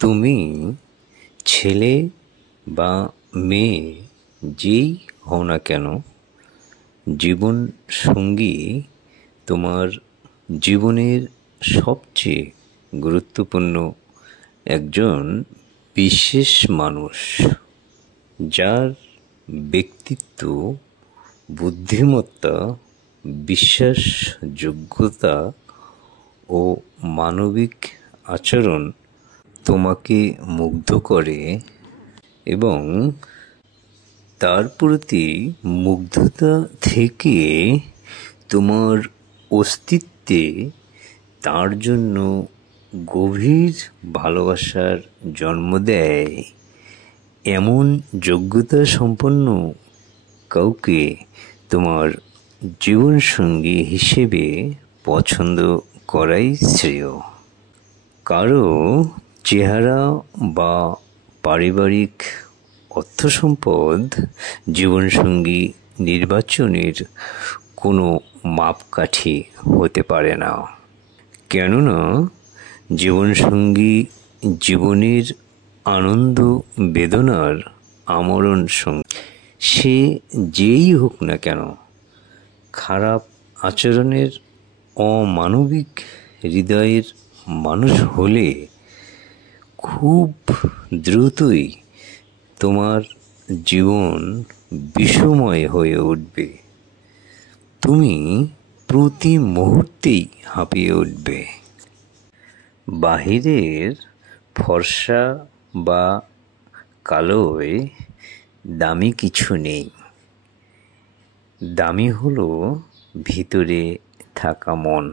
তুমি ছেলে বা মেয়ে যেই হও না কেন, জীবন সঙ্গী তোমার জীবনের সবচেয়ে গুরুত্বপূর্ণ একজন বিশেষ মানুষ, যার ব্যক্তিত্ব, বুদ্ধিমত্তা, বিশ্বাসযোগ্যতা ও মানবিক আচরণ তোমাকে মুগ্ধ করে এবং তার প্রতি মুগ্ধতা থেকে তোমার অস্তিত্বে তার জন্য গভীর ভালোবাসার জন্ম দেয়। এমন যোগ্যতা সম্পন্ন কাউকে তোমার জীবনসঙ্গী হিসেবে পছন্দ করাই শ্রেয়। কারো চেহারা বা পারিবারিক অর্থসম্পদ জীবনসঙ্গী নির্বাচনের কোনো মাপকাঠি হতে পারে না, কেননা জীবনসঙ্গী জীবনের আনন্দ বেদনার আমরণ সঙ্গী। সে যেই হোক না কেন, খারাপ আচরণের অমানবিক হৃদয়ের মানুষ হলে খুব দ্রুতই তোমার জীবন বিষময় হয়ে উঠবে। তুমি প্রতি মুহূর্তেই হাঁপিয়ে উঠবে। বাহিরের ফর্সা বা কালোয় দামি কিছু নেই, দামি হলো ভিতরে থাকা মন।